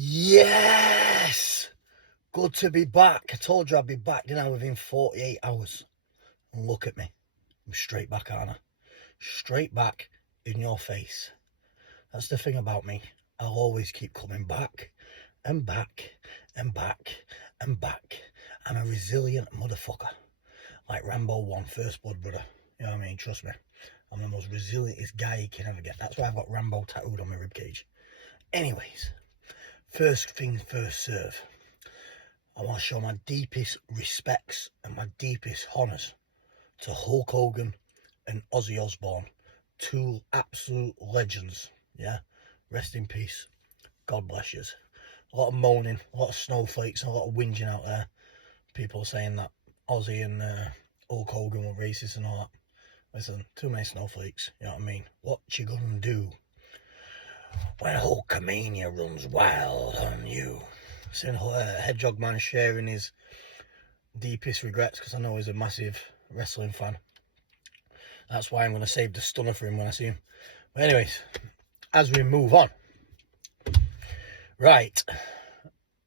Yes! Good to be back. I told you I'd be back, didn't I, within 48 hours. And look at me. I'm straight back, aren't I? Straight back in your face. That's the thing about me. I'll always keep coming back and back and back and back. I'm a resilient motherfucker. Like Rambo 1, First Blood, brother. You know what I mean? Trust me. I'm the most resilientest guy you can ever get. That's why I've got Rambo tattooed on my ribcage. Anyways, first thing first serve. I want to show my deepest respects and my deepest honours to Hulk Hogan and Ozzy Osbourne. Two absolute legends, yeah? Rest in peace. God bless you. A lot of moaning, a lot of snowflakes, and a lot of whinging out there. People saying that Ozzy and Hulk Hogan were racist and all that. Listen, too many snowflakes, you know what I mean? What you gonna do when Hulkamania runs wild on you? Seeing Hedgehog Man sharing his deepest regrets, because I know he's a massive wrestling fan. That's why I'm going to save the stunner for him when I see him. But anyways, as we move on. Right.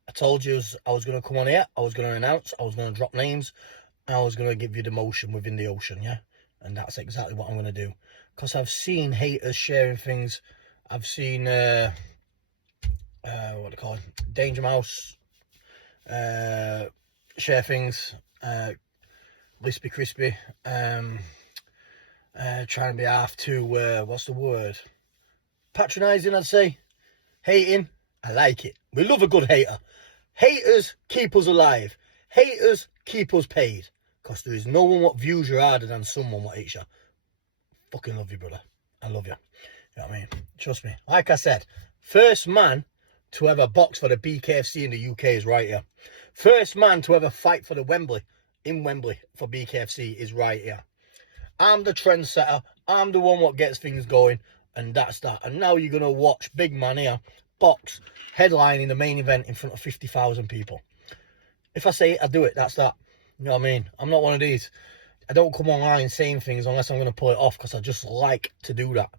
I told you I was going to come on here. I was going to announce. I was going to drop names. And I was going to give you the motion within the ocean, yeah? And that's exactly what I'm going to do. Because I've seen haters sharing things. I've seen, what do you call it? Danger Mouse share things. Lispy Crispy. Trying to be half too, what's the word? Patronising, I'd say. Hating. I like it. We love a good hater. Haters keep us alive. Haters keep us paid. Because there is no one what views you harder than someone what hates you. Fucking love you, brother. I love you. You know what I mean? Trust me. Like I said, first man to ever box for the BKFC in the UK is right here. First man to ever fight for the Wembley, in Wembley, for BKFC is right here. I'm the trendsetter. I'm the one what gets things going. And that's that. And now you're going to watch big man here box, headlining the main event in front of 50,000 people. If I say it, I do it. That's that. You know what I mean? I'm not one of these. I don't come online saying things unless I'm going to pull it off, because I just like to do that.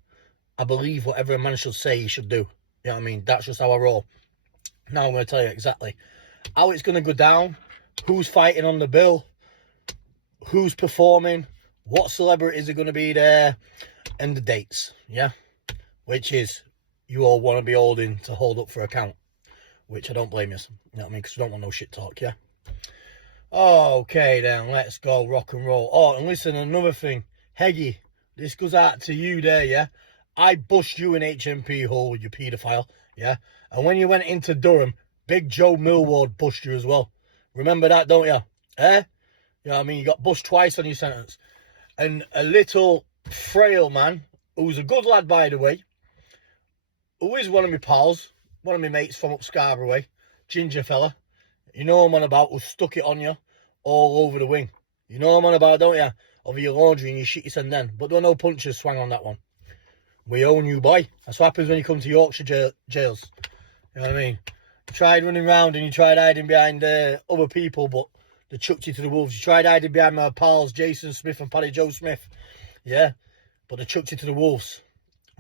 I believe whatever a man should say, he should do. You know what I mean? That's just how I roll. Now I'm going to tell you exactly how it's going to go down, who's fighting on the bill, who's performing, what celebrities are going to be there, and the dates, yeah? Which is, you all want to be holding to hold up for account, which I don't blame you. You know what I mean? Because we don't want no shit talk, yeah? Okay, then, let's go rock and roll. Oh, and listen, another thing. Heggie, this goes out to you there, yeah? I bust you in HMP hole, you paedophile, yeah? And when you went into Durham, Big Joe Millward bust you as well. Remember that, don't you? Eh? You know what I mean? You got bust twice on your sentence. And a little frail man, who's a good lad, by the way, who is one of my pals, one of my mates from up Scarborough way, ginger fella. You know what I'm on about, who stuck it on you all over the wing. You know what I'm on about, don't you? Over your laundry and your shit you send then. But there were no punches swung on that one. We own you, boy. That's what happens when you come to Yorkshire jails. You know what I mean? You tried running around and you tried hiding behind other people, but they chucked you to the wolves. You tried hiding behind my pals, Jason Smith and Paddy Joe Smith. Yeah? But they chucked you to the wolves.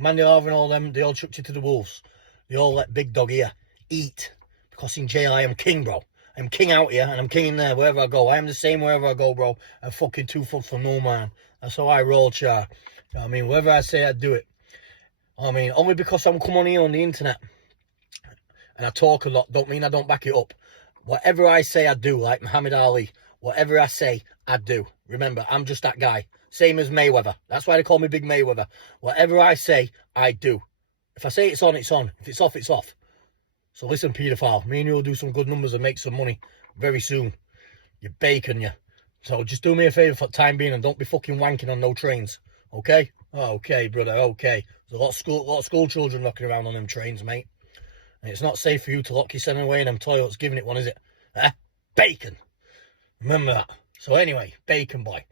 Mandy Harvey and all them, they all chucked you to the wolves. They all let Big Dog here eat. Because in jail I am king, bro. I'm king out here and I'm king in there wherever I go. I am the same wherever I go, bro. I'm fucking 2 foot from no man. That's how I roll, char. You know what I mean? Whatever I say, I do it. I mean, only because I'm come on here on the internet and I talk a lot, don't mean I don't back it up. Whatever I say, I do, like Muhammad Ali. Whatever I say, I do. Remember, I'm just that guy. Same as Mayweather. That's why they call me Big Mayweather. Whatever I say, I do. If I say it's on, it's on. If it's off, it's off. So listen, paedophile, me and you will do some good numbers and make some money very soon. You're bacon, you. So just do me a favour for the time being and don't be fucking wanking on no trains. Okay? Okay, brother, okay. There's a lot of school children knocking around on them trains, mate. And it's not safe for you to lock your son away in them toilets giving it one, is it? Bacon. Remember that. So anyway, bacon boy.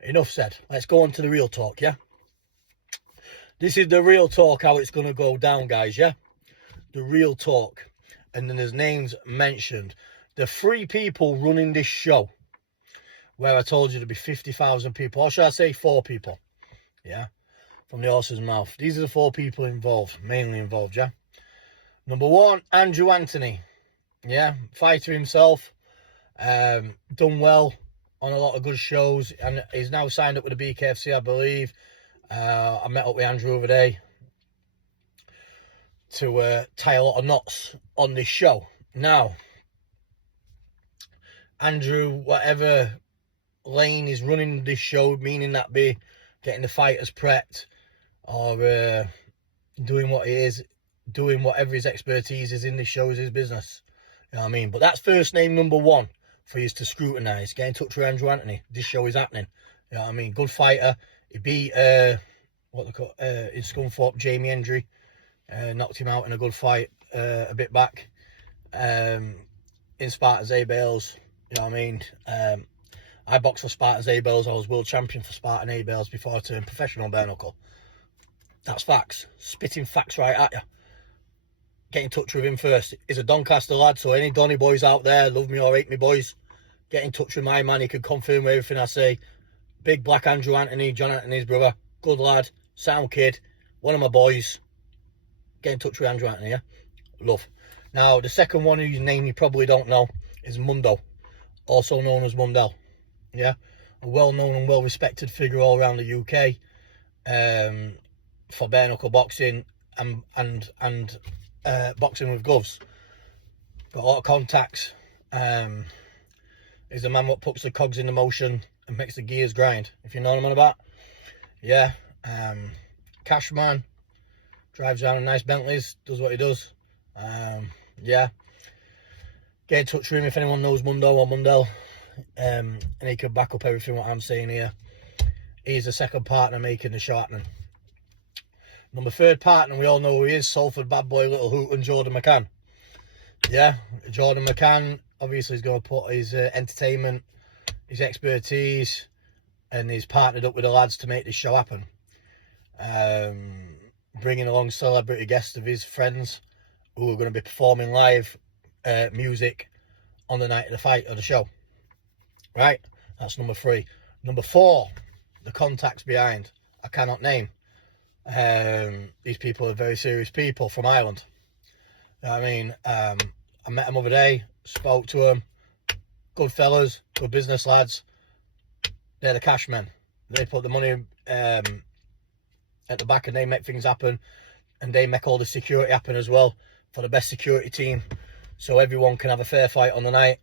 Enough said. Let's go on to the real talk, yeah? This is the real talk, how it's going to go down, guys, yeah? The real talk. And then there's names mentioned. The 3 people running this show, where I told you to be 50,000 people, or should I say 4 people? Yeah? From the horse's mouth. These are the 4 people involved, mainly involved, yeah? Number 1, Andrew Anthony. Yeah, fighter himself. Done well on a lot of good shows, and he's now signed up with the BKFC, I believe. I met up with Andrew over there to tie a lot of knots on this show. Now, Andrew, whatever lane is running this show, meaning that be getting the fighters prepped or doing what he is, doing whatever his expertise is in this show is his business. You know what I mean? But that's first name number 1 for you to scrutinise. Get in touch with Andrew Anthony. This show is happening. You know what I mean? Good fighter. He beat what they call in Scunthorpe, Jamie Hendry. Knocked him out in a good fight a bit back. In Sparta's A-Bales. You know what I mean? I boxed for Sparta's A-Bales. I was world champion for Spartan A-Bales before I turned professional bare knuckle. That's facts. Spitting facts right at you. Get in touch with him first. He's a Doncaster lad, so any Donny boys out there, love me or hate me boys, get in touch with my man. He can confirm everything I say. Big black Andrew Anthony, John Anthony's brother. Good lad, sound kid, one of my boys. Get in touch with Andrew Anthony, yeah? Love. Now, the second one whose name you probably don't know is Mundo, also known as Mundell. Yeah? A well-known and well-respected figure all around the UK for bare knuckle boxing and boxing with gloves. Got a lot of contacts. He's a man what puts the cogs into motion and makes the gears grind, if you know what I'm on about. Yeah. Cash man. Drives around in nice Bentleys, does what he does. Yeah. Get in touch with him if anyone knows Mundo or Mundell. And he can back up everything what I'm saying here. He's the second partner making the show happening. Number 3rd partner, we all know who he is, Salford bad boy, little hoot, and Jordan McCann. Yeah, Jordan McCann obviously is going to put his entertainment, his expertise, and he's partnered up with the lads to make this show happen. Bringing along celebrity guests of his friends who are going to be performing live music on the night of the fight or the show. Right, that's number 3. Number 4, the contacts behind, I cannot name. These people are very serious people from Ireland. You know what I mean? I met them over there, spoke to them. Good fellas, good business lads. They're the cash men. They put the money at the back and they make things happen. And they make all the security happen as well for the best security team. So everyone can have a fair fight on the night.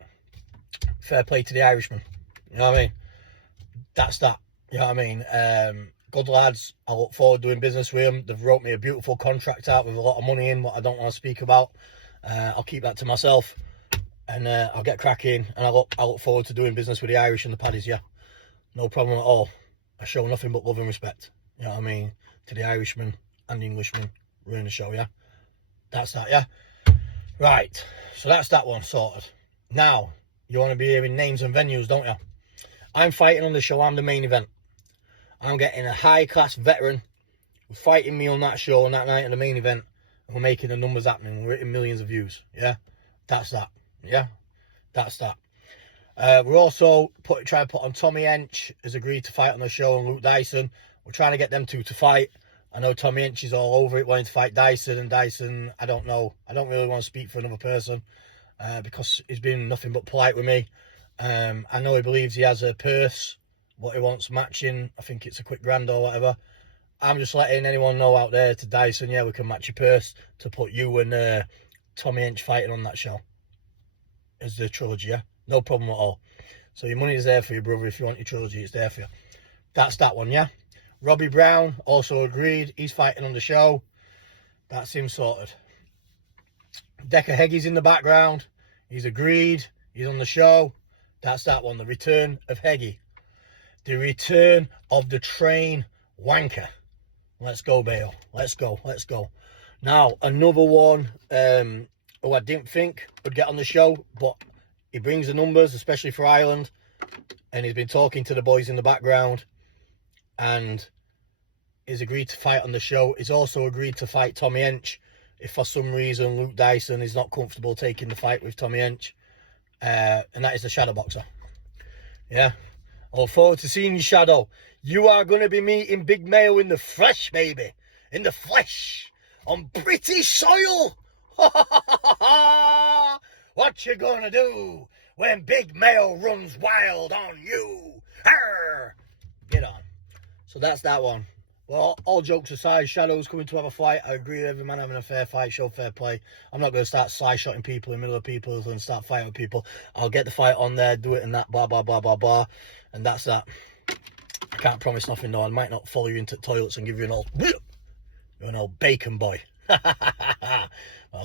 Fair play to the Irishman. You know what I mean? That's that. You know what I mean? Good lads. I look forward to doing business with them. They've wrote me a beautiful contract out with a lot of money in, what I don't want to speak about. I'll keep that to myself, and I'll get cracking. And I look forward to doing business with the Irish and the Paddies. Yeah, no problem at all. I show nothing but love and respect. You know what I mean? To the Irishmen and the Englishmen running the show. Yeah, that's that. Yeah, right. So that's that one sorted. Now you want to be hearing names and venues, don't you? I'm fighting on the show. I'm the main event. I'm getting a high-class veteran fighting me on that show on that night in the main event. And we're making the numbers happening. We're hitting millions of views. Yeah? That's that. Yeah? That's that. We're also trying to put on Tommy Hench has agreed to fight on the show, and Luke Dyson. We're trying to get them two to fight. I know Tommy Hench is all over it, wanting to fight Dyson. And Dyson, I don't know. I don't really want to speak for another person because he's been nothing but polite with me. I know he believes he has a purse, what he wants matching. I think it's a quick grand or whatever. I'm just letting anyone know out there to Dyson, yeah, we can match your purse to put you and Tommy Hench fighting on that show as the trilogy, yeah? No problem at all. So your money is there for you, brother. If you want your trilogy, it's there for you. That's that one, yeah? Robbie Brown also agreed. He's fighting on the show. That's him sorted. Decca Heggie's in the background. He's agreed. He's on the show. That's that one. The return of Heggie. The return of the train wanker. Let's go, Bale. Let's go. Let's go. Now, another one who I didn't think would get on the show, but he brings the numbers, especially for Ireland. And he's been talking to the boys in the background. And he's agreed to fight on the show. He's also agreed to fight Tommy Hench if for some reason Luke Dyson is not comfortable taking the fight with Tommy Hench. And that is the Shadow Boxer. Yeah. I look forward to seeing you, Shadow. You are going to be meeting Big Mayo in the flesh, baby. In the flesh. On British soil. What you gonna do when Big Male runs wild on you? Arr! Get on. So that's that one. Well, all jokes aside, Shadow's coming to have a fight. I agree with every man having a fair fight, show fair play. I'm not going to start side-shotting people in the middle of people and start fighting with people. I'll get the fight on there, do it and that, blah, blah, blah, blah, blah. And that's that. I can't promise nothing, though. I might not follow you into the toilets and give you an old bacon boy. I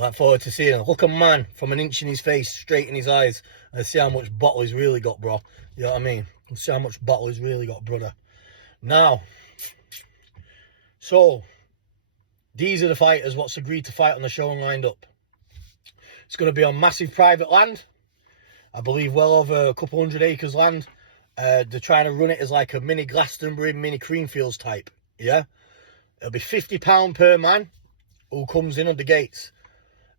look forward to seeing a look a man from an inch in his face, straight in his eyes, and see how much bottle he's really got, bro. You know what I mean? See how much bottle he's really got, brother. Now, so these are the fighters what's agreed to fight on the show and lined up. It's going to be on massive private land. I believe well over a couple 100 acres land. They're trying to run it as like a mini Glastonbury, mini Creamfields type. Yeah, it'll be £50 per man who comes in on the gates.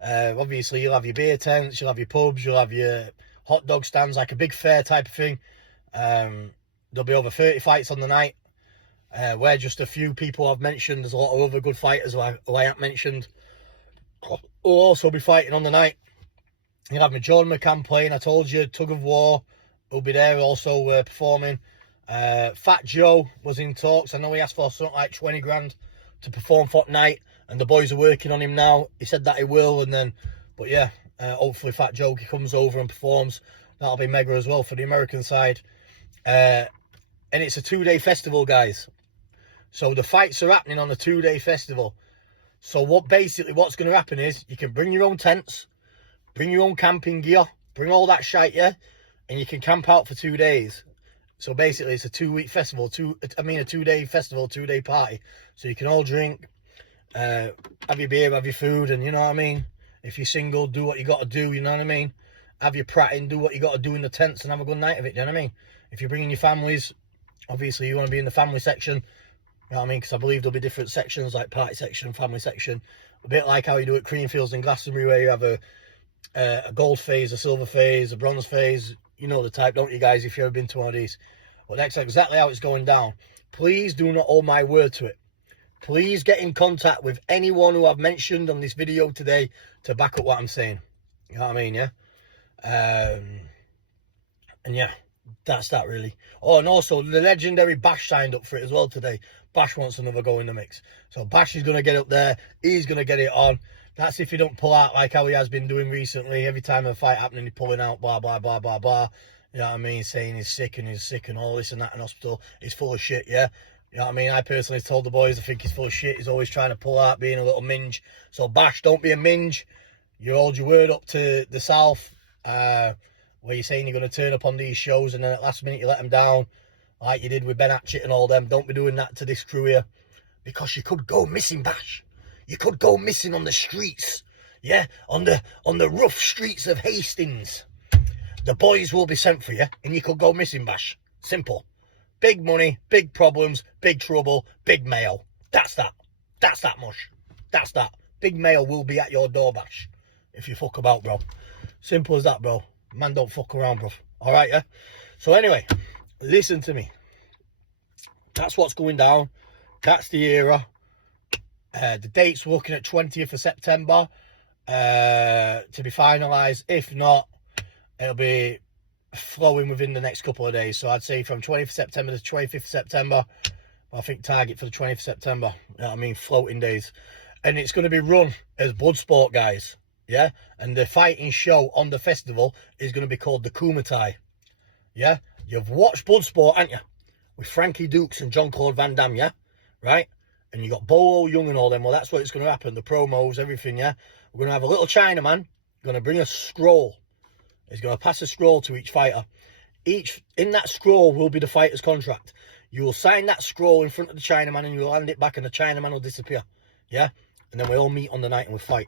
Obviously, you'll have your beer tents, you'll have your pubs, you'll have your hot dog stands, like a big fair type of thing. There'll be over 30 fights on the night. Where just a few people I've mentioned. There's a lot of other good fighters who I haven't mentioned will also be fighting on the night. You'll have Jordan McCann playing. I told you, Tug of War will be there also performing. Fat Joe was in talks. I know he asked for something like 20 grand to perform for night, and the boys are working on him now. He said that he will, and then, but yeah, hopefully Fat Joe comes over and performs. That'll be mega as well for the American side. And it's a 2-day festival, guys. So the fights are happening on a 2-day festival. So what's going to happen is you can bring your own tents, bring your own camping gear, bring all that shite, yeah, and you can camp out for 2 days. So basically it's a 2-week festival, a 2-day festival, 2-day party. So you can all drink, have your beer, have your food, and you know what I mean? If you're single, do what you got to do, you know what I mean? Have your pratting, do what you got to do in the tents and have a good night of it, you know what I mean? If you're bringing your families, obviously you want to be in the family section. You know what I mean? Because I believe there'll be different sections, like party section and family section. A bit like how you do at Creamfields and Glastonbury, where you have a gold phase, a silver phase, a bronze phase. You know the type, don't you guys, if you've ever been to one of these? Well, that's exactly how it's going down. Please do not hold my word to it. Please get in contact with anyone who I've mentioned on this video today to back up what I'm saying. You know what I mean, yeah? And yeah, that's that really. Oh, and also the legendary Bash signed up for it as well today. Bash wants another go in the mix. So Bash is going to get up there. He's going to get it on. That's if he don't pull out like how he has been doing recently. Every time a fight happening, he's pulling out, blah, blah, blah, blah, blah. You know what I mean? Saying he's sick and all this and that in hospital. He's full of shit, yeah? You know what I mean? I personally told the boys I think he's full of shit. He's always trying to pull out, being a little minge. So Bash, don't be a minge. You hold your word up to the South, where you're saying you're going to turn up on these shows and then at last minute you let them down, like you did with Ben Hatchett and all them. Don't be doing that to this crew here, because you could go missing, Bash. You could go missing on the streets, yeah, on the rough streets of Hastings. The boys will be sent for you, and you could go missing, Bash. Simple. Big money, big problems, big trouble, big mail. That's that. That's that mush. That's that. Big mail will be at your door, Bash, if you fuck about, bro. Simple as that, bro. Man, don't fuck around, bro. All right, yeah? So anyway, listen to me. That's what's going down. That's the era. The dates we're looking at 20th of September to be finalised. If not, it'll be flowing within the next couple of days. So I'd say from 20th of September to 25th of September. I think target for the 20th of September. You know what I mean? Floating days. And it's going to be run as Bloodsport, guys. Yeah? And the fighting show on the festival is going to be called the Kumatai. Yeah? You've watched Bloodsport, haven't you? With Frankie Dukes and Jean-Claude Van Damme, yeah? Right? And you got Bolo Young and all them. Well, that's what it's going to happen. The promos, everything, yeah? We're going to have a little Chinaman going to bring a scroll. He's going to pass a scroll to each fighter. In that scroll will be the fighter's contract. You will sign that scroll in front of the Chinaman and you'll hand it back and the Chinaman will disappear. Yeah? And then we all meet on the night and we fight.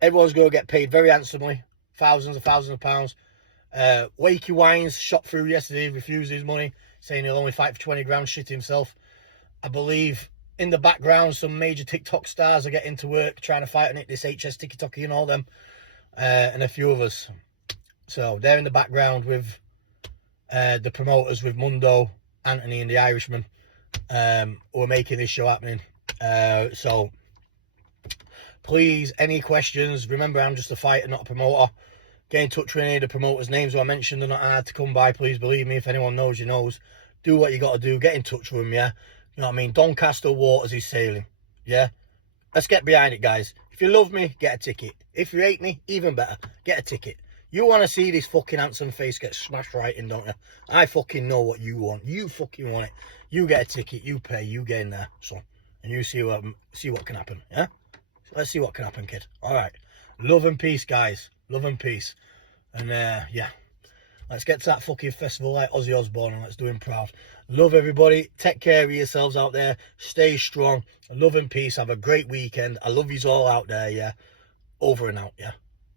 Everyone's going to get paid very handsomely. Thousands of pounds. Wakey Wines shot through yesterday, refused his money, saying he'll only fight for 20 grand, shit himself. I believe in the background some major TikTok stars are getting to work trying to fight on it, this HS TikToky and all them, and a few others. So they're in the background with the promoters, with Mundo, Anthony and the Irishman, who are making this show happening. So Please, any questions? Remember, I'm just a fighter, not a promoter. Get in touch with any of the promoters' names who I mentioned. They're not hard to come by, please believe me. If anyone knows, you knows. Do what you got to do. Get in touch with them, yeah? You know what I mean? Doncaster waters is sailing, yeah? Let's get behind it, guys. If you love me, get a ticket. If you hate me, even better, get a ticket. You want to see this fucking handsome face get smashed right in, don't you? I fucking know what you want. You fucking want it. You get a ticket, you pay, you get in there, son. And you see what can happen, yeah? Let's see what can happen, kid. All right. Love and peace, guys. Love and peace. And, yeah. Let's get to that fucking festival like Ozzy Osbourne and let's do him proud. Love everybody. Take care of yourselves out there. Stay strong. Love and peace. Have a great weekend. I love yous all out there, yeah. Over and out, yeah.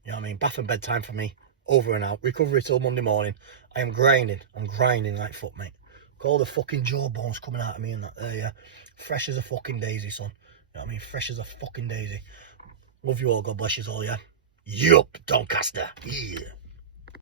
You know what I mean? Bath and bedtime for me. Over and out. Recovery till Monday morning. I am grinding. I'm grinding like fuck, mate. Look, all the fucking jawbones coming out of me and that there, yeah. Fresh as a fucking daisy, son. You know what I mean? Fresh as a fucking daisy. Love you all. God bless you all, yeah. Yup, Doncaster. Yeah.